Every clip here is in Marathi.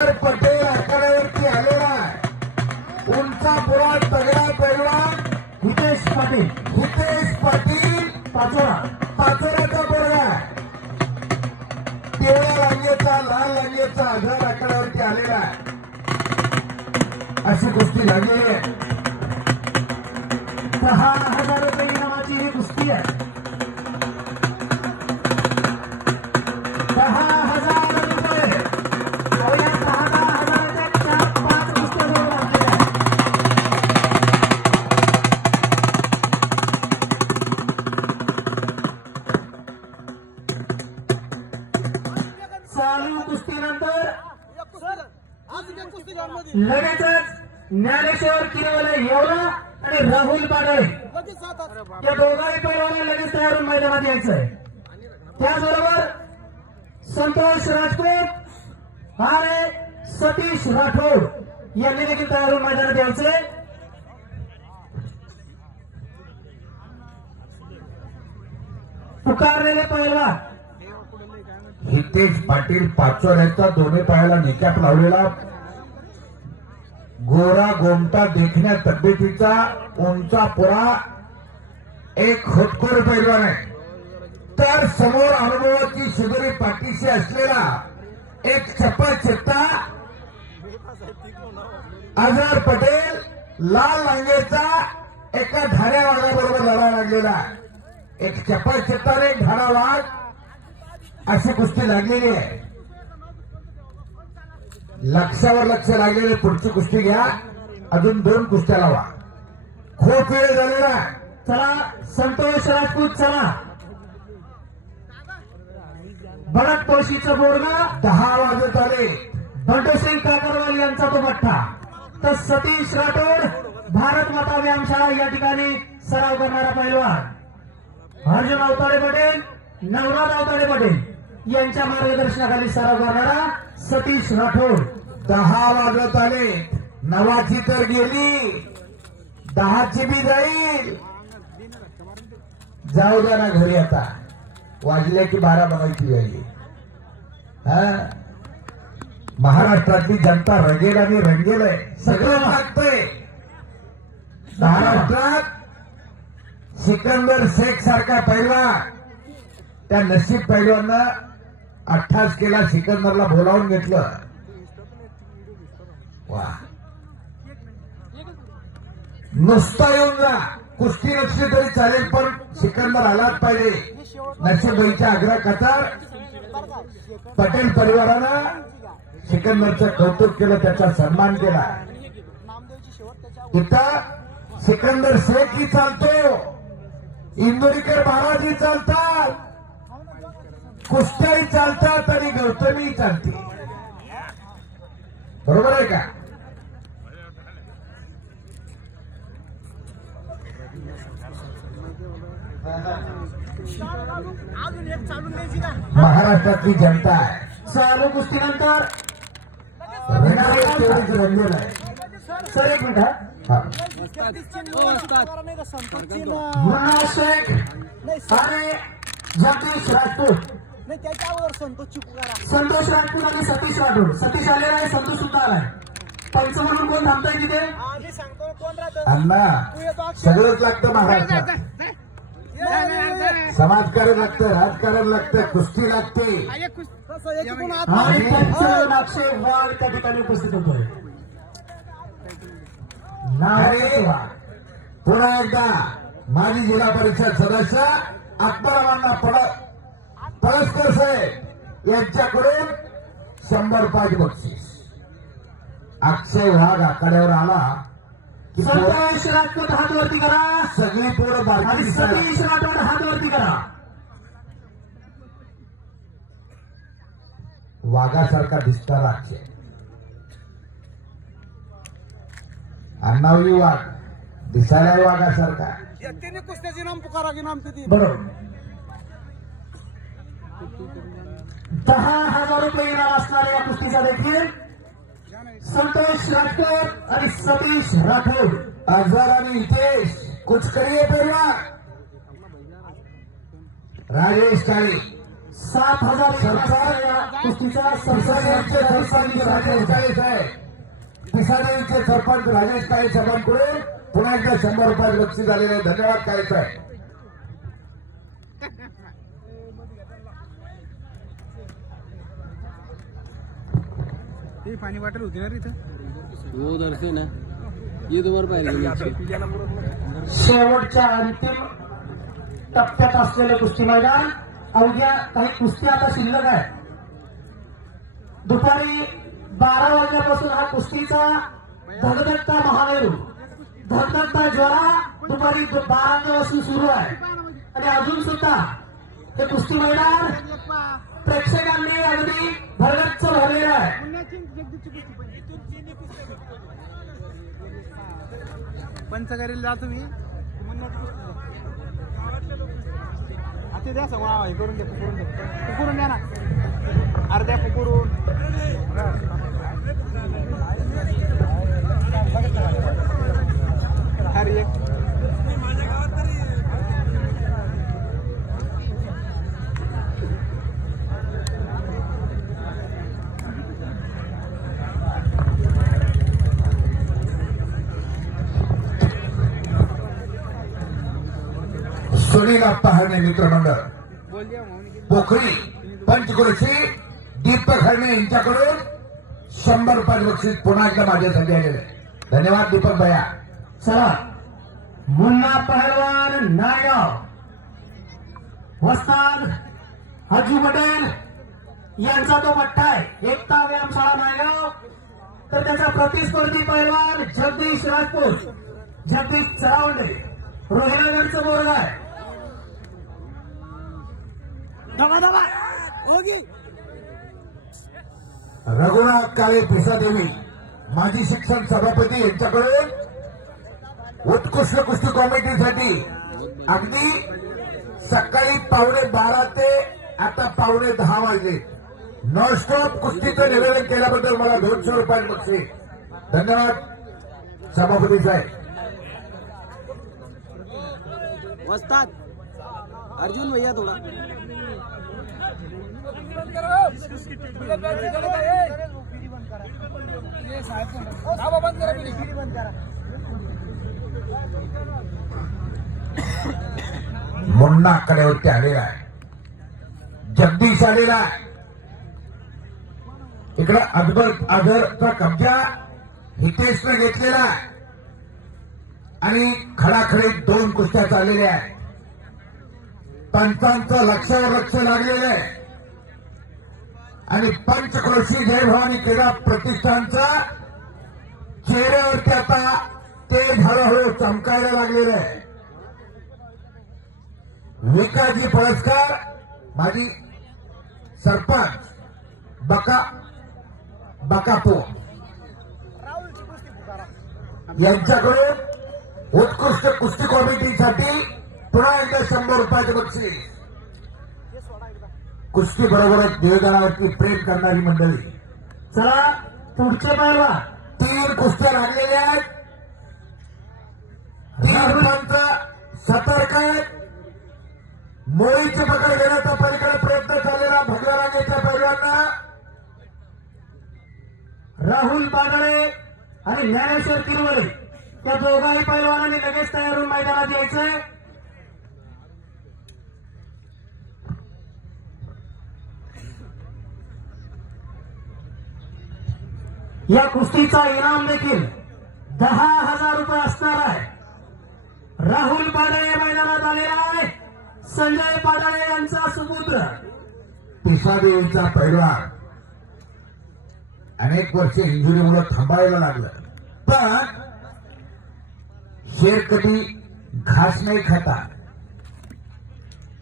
पटेल आखाड्यावरती आलेला आहे। उंचा पुरा तगडा पैलवान हितेश पाटील पाचोराचा पोरगा आहे। पिवळ्या रांगेचा लाल रांगेचा आझाद आखाड्यावरती आलेला आहे। अशी कुस्ती लागली आहे। 10,000 रुपये इनामाची ही कुस्ती आहे। 10,000 रुपये या 10,000च्या 4-5 कुस्त्या जोड लागलेल्या आहेत। चालू कुस्तीनंतर लगेचच ज्ञानेश्वर किरवले येवला आणि राहुल पाडळे या दोघांनी पैलवानांना लगेच तयार होऊन मैदानात यायचंय। त्याचबरोबर संतोष राजपूत आणि सतीश राठोड यांनी देखील तयार होऊन मैदानात यायचंय। पुकारलेले पैलवान हितेश पाटील पाचोऱ्याचा दोन्ही पायाला निकॅप लावलेला गोरा गोमटा देखण्या तब्येतीचा उंचा पुरा एक खोटखोर पैलवान आहे। तर समोर अनुभवाची सुधुरी पाठीशी असलेला एक चप्पा आझाद पटेल लाल रांगेचा एका धाड्या वाघाबरोबर लढा लागलेला आहे। एक चप्पा एक धाडा वाघ अशी कुस्ती लागलेली आहे। लक्षावर लक्ष लागलेले पुढची कुस्ती घ्या। अजून 2 कुस्त्या लावा। खूप वेळ झालेला चला संतोष राजपूत चला बडक पळशीचं बोरगा 10 वाजत आले। बंडूसिंग काकरवाल यांचा तो मठ्ठा तर सतीश राठोड भारत माता व्यायामशाळा या ठिकाणी सराव करणारा पैलवान अर्जुन अवताडे पटेल नवनाथ अवताडे पटेल यांच्या मार्गदर्शनाखाली सराव करणारा सतीश राठोड 10 वाजत आले। 9ची तर गेली 10ची बी जाईल। जाऊ द्या ना घरी आता वाजले की 12 बनायची वेळी। महाराष्ट्रातली जनता रंगेल आणि रंगेल आहे। सगळं मागतंय। महाराष्ट्रात सिकंदर शेख सारखा पैलवान त्या नशीब पैलवानं 28 केला सिकंदरला बोलावून घेतलं। वा नुसता येऊन जा कुस्ती नसली तरी चालेल पण सिकंदर आलाच पाहिजे। नशीबाईच्या आग्रह कतार पटेल परिवारानं सिकंदरचं कौतुक केलं त्याचा सन्मान केला। इथं सिकंदर शेखही चालतो इंदोरीकर महाराजही चालतात कुस्त्याही चालतात आणि गौतमीही चालते। बरोबर आहे का? महाराष्ट्रातली जनता आहे। चालू कुस्तीनंतर तेवढीच रंगेल आहे। सर एक मिनिट मुन्ना शेख आणि जगदीश राजपूत संतोष राजपूत आणि सतीश राठोड सतीश आलेला आहे संतोष सुद्धा आलाय। पंच म्हणून कोण थांबताय तिथे अण्णा सगळंच लागतं महाराष्ट्रात। समाजकारण लागतं राजकारण लागतं कुस्ती लागते आणि त्यांचं नाक्षे वाढ त्या ठिकाणी उपस्थित होतोय। पुन्हा एकदा माजी जिल्हा परिषद सदस्य अकबरावांना पळसकर साहेब यांच्याकडून 100 बक्षीस। अक्षय वाघ आखाड्यावर आला संतोष राजपूत हात वरती करा सगळी पोरं आणि सतीश राठोड हात वरती करा। वाघासारखा दिसणारा अक्षय अण्णावली वाघ दिसायला वाघासारखा कुस्त्याचे नाम पुकारा की नाम किती बरोबर 10,000 रुपये इनाम असणाऱ्या या कुस्तीचा देखील संतोष राजपूत आणि सतीश राठोड आझाद आणि हितेश कुछ करिए पैलवान राजेश काळे 7,000 कुस्तीचा पिसादेवीचे सरपंच राजेश काळे साहेब, पिसादेवीचे सरपंच राजेश काळे साहेबांकडून पुन्हा एकदा 100 रुपये बक्षीस झालेले आहे. धन्यवाद काळे साहेब. ते पाणी वाटेल होती ना इथं. वो उधर से ना ये दोबार पाहिजे. शेवटच्या अंतिम टप्प्यात असलेले कुस्ती मैदान. अवघ्या काही कुस्त्या आता शिल्लक आहे. दुपारी 12 वाजल्यापासून हा कुस्तीचा धगधगता महामेरू, धगधगता ज्वाळा दुपारी 12 वाजता सुरू आहे. आणि अजून सुद्धा हे कुस्ती मैदान प्रेक्षकांनी अगदी भरगच्च भरलेलं आहे. पंचगारीला जातो मी. आता द्या सगळं हे करून पुकरून द्या ना. अर्ध्या पुकरून हर एक सुनील आप्पा हरणे मित्रमंडळ बोल द्या म्हणून. पोखरी पंचक्रोशी दीपक हरणे यांच्याकडून 100 रुपये बक्षीस पुन्हा एकदा माझ्यासाठी आलेले आहे. धन्यवाद दीपक भैया. चला मुन्ना पहलवान नायगाव, वस्ताद हाजी पटेल यांचा तो पट्टा आहे. एकता व्यायामशाळा नायगाव. तर त्याचा प्रतिस्पर्धी पहलवान जगदीश राजपूत, जगदीश चरावंडे, रोहिणागडचं बोर्ड आहे. रघुनाथ काळे पिसादेवी माजी शिक्षण सभापती यांच्याकडून उत्कृष्ट कुस्ती कॉमेडीसाठी अगदी सकाळी 11:15 ते आता 11:10 वाजले नॉन स्टॉप कुस्तीचं निवेदन केल्याबद्दल मला 200 रुपये बक्षीस. धन्यवाद सभापती साहेब. वस्ताद अर्जुन भैया थोड़ा मुन्ना कडेवरती आलेला आहे. जगदीश आलेला आहे. इकडं अदरचा कब्जा हितेशने घेतलेला आहे आणि खडाखडीत 2 कुस्त्या चाललेल्या आहेत. पंचांचं लक्षावर लक्ष लागलेलं आहे आणि पंचक्रोशी जय भवानी क्रीडा प्रतिष्ठानचा चेहऱ्यावरती आता ते हळूहळू चमकायला लागलेलं आहे. विकाजी पुरस्कार माजी सरपंच बकापूर यांच्याकडून उत्कृष्ट कुस्ती कॉमेडीसाठी पुन्हा एकदा 100 रुपयाचे बक्षीस. कुस्ती बरोबरच निवेदनावरती प्रेम करणारी मंडळी. चला पुढचे पहलवान. 3 कुस्त्या लागलेल्या आहेत. 3 पंच सतर्क आहेत. मोळीची पकड घेण्याचा पलीकडे प्रयत्न चाललेला भगव्या रांगेच्या पैलवांना राहुल बागडे आणि ज्ञानेश्वर किरवले त्या दोघांही पैलवानांनी लगेच तयार होऊन मैदानात यायचंय. या कुस्तीचा इनाम देखील 10,000 रुपये असणार आहे. राहुल पाडळे मैदानात आलेला आहे. संजय पाडळे यांचा सुपुत्र पिसादेवीचा पैलवान अनेक वर्ष इंजुरीमुळे थांबायला लागलं, पण शेर कधी घास नाही खाता.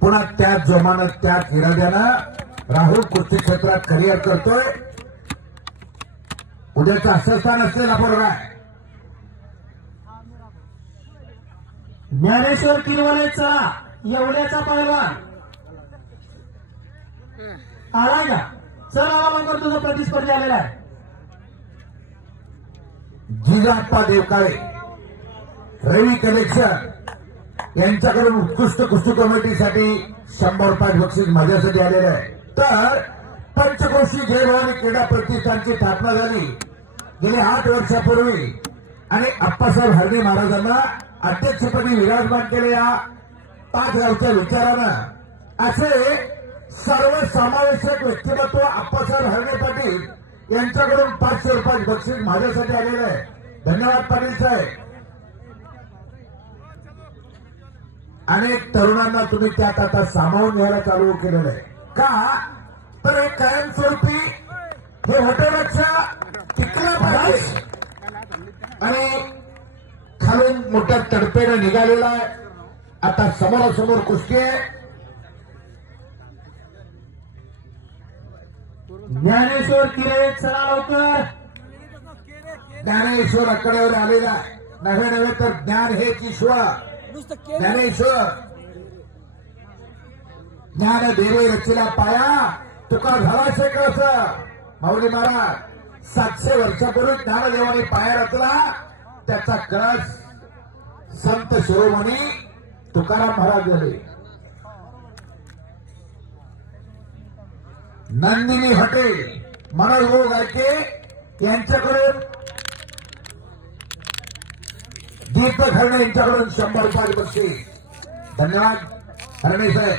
पुन्हा त्याच जोमानं त्याच इराद्यानं राहुल कुस्ती क्षेत्रात करिअर करतोय. उद्याचं असं स्थान असलेला पोरगा आहे. ज्ञानेश्वर किरवले चला एवढ्याचा पैलवान आलाय का? चला लवकर तुझा प्रतिस्पर्धी आलेला आहे. जिजाप्पा देवकाळे रवी कलेक्शन यांच्याकडून उत्कृष्ट कुस्ती कमिटीसाठी 100 रुपये बक्षीस माझ्यासाठी आलेलं आहे. तर पंचक्रोशी जय भवानी क्रीडा प्रतिष्ठानची स्थापना झाली गेली 8 वर्षापूर्वी आणि अप्पासाहेब हरणे महाराजांना अध्यक्षपदी विराजमान केले. या 5 गावच्या विचारानं असे सर्वसमावेशक व्यक्तिमत्व अप्पासाहेब हरणे पाटील यांच्याकडून 500 रुपये बक्षीस माझ्यासाठी आलेलं आहे. धन्यवाद पाटील साहेब. अनेक तरुणांना तुम्ही त्यात आता सामावून घ्यायला चालू केलेलं आहे. का तर हे कायमस्वरूपी हे हॉटेलच्या तिकडे पाहिजे आणि खालून मोठ्या तडपेनं निघालेला आहे. आता समोरासमोर कुस्ती आहे. ज्ञानेश्वर किरे चला लवकर. ज्ञानेश्वर आकड्यावर आलेला आहे. नव्हे तर ज्ञान हेच ईश्वर. ज्ञानेश्वर ज्ञान देवे रचिला पाया तुका झाला शेकस. माऊली महाराज 700 वर्षापूर्वी ज्ञानदेवाने पाया रचला. त्याचा कळस संत शिरोमणी तुकाराम महाराज झाले. नंदिनी हॉटेल मनोज भाऊ गायके यांच्याकडून दीप हरणे यांच्याकडून 100 रुपये बक्षीस. धन्यवाद हरणे साहेब.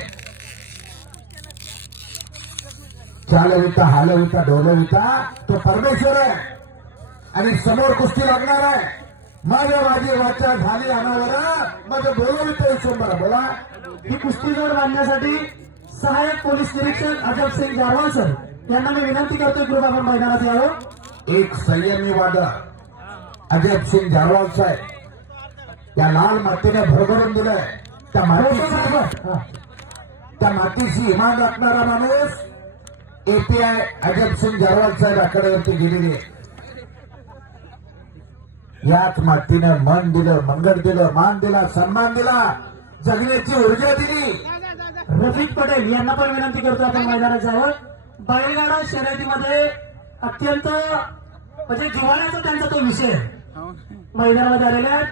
चालविता हालविता डोलविता तो परमेश्वर आहे आणि समोर कुस्ती लागणार आहे. माझ्या माझी वाचा झाली अनावर माझं बोलवितो विश्वंभर. बोला. ही कुस्ती जोड बांधण्यासाठी सहाय्यक पोलीस निरीक्षक अजब सिंग जारवाल सर यांना मी विनंती करतोय कृपा आपण मैदानात यावं. एक संयमी वादक अजब सिंग जारवाल साहेब या लाल मातीने भरभरून दिलंय. त्या मातीशी इमान राखणारा माणूस एपीआय अजब सिंग जारवाल साहेब आकड्यावरती गेलेले. याच मातीनं मन दिलं, मंगळ दिलं, मान दिला, सन्मान दिला, जगण्याची ऊर्जा दिली. रफिक पटेल यांना पण विनंती करतो आपण मैदानात जावं. बैलगाडा शर्यतीमध्ये अत्यंत म्हणजे जिव्हाळ्याचा त्यांचा तो विषय मैदानामध्ये आलेला आहे.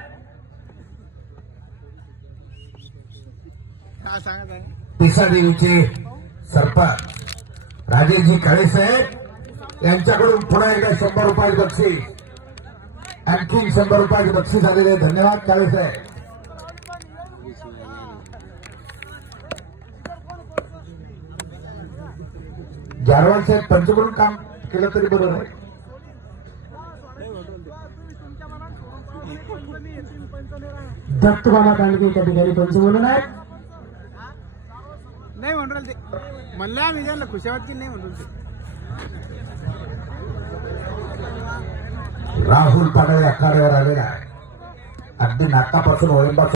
पिसादेवीचे सरपंच राजेशजी काळे साहेब यांच्याकडून पुन्हा एकदा 100 रुपये बक्षीस. आणखी 100 रुपये बक्षीस आलेले. धन्यवाद काळे साहेब. जारवाल साहेब पंचकडून काम केलं तरी बरोबर आहे. दत्तबाबा कांडके त्या ठिकाणी पंच बोलून आहेत. नाही म्हणून ते म्हणलं आम्ही त्यांना खुशावत की नाही म्हणून ते. राहुल पाडळे आखाड्यावर आलेला आहे. अगदी नाकापासून ओळंबापासून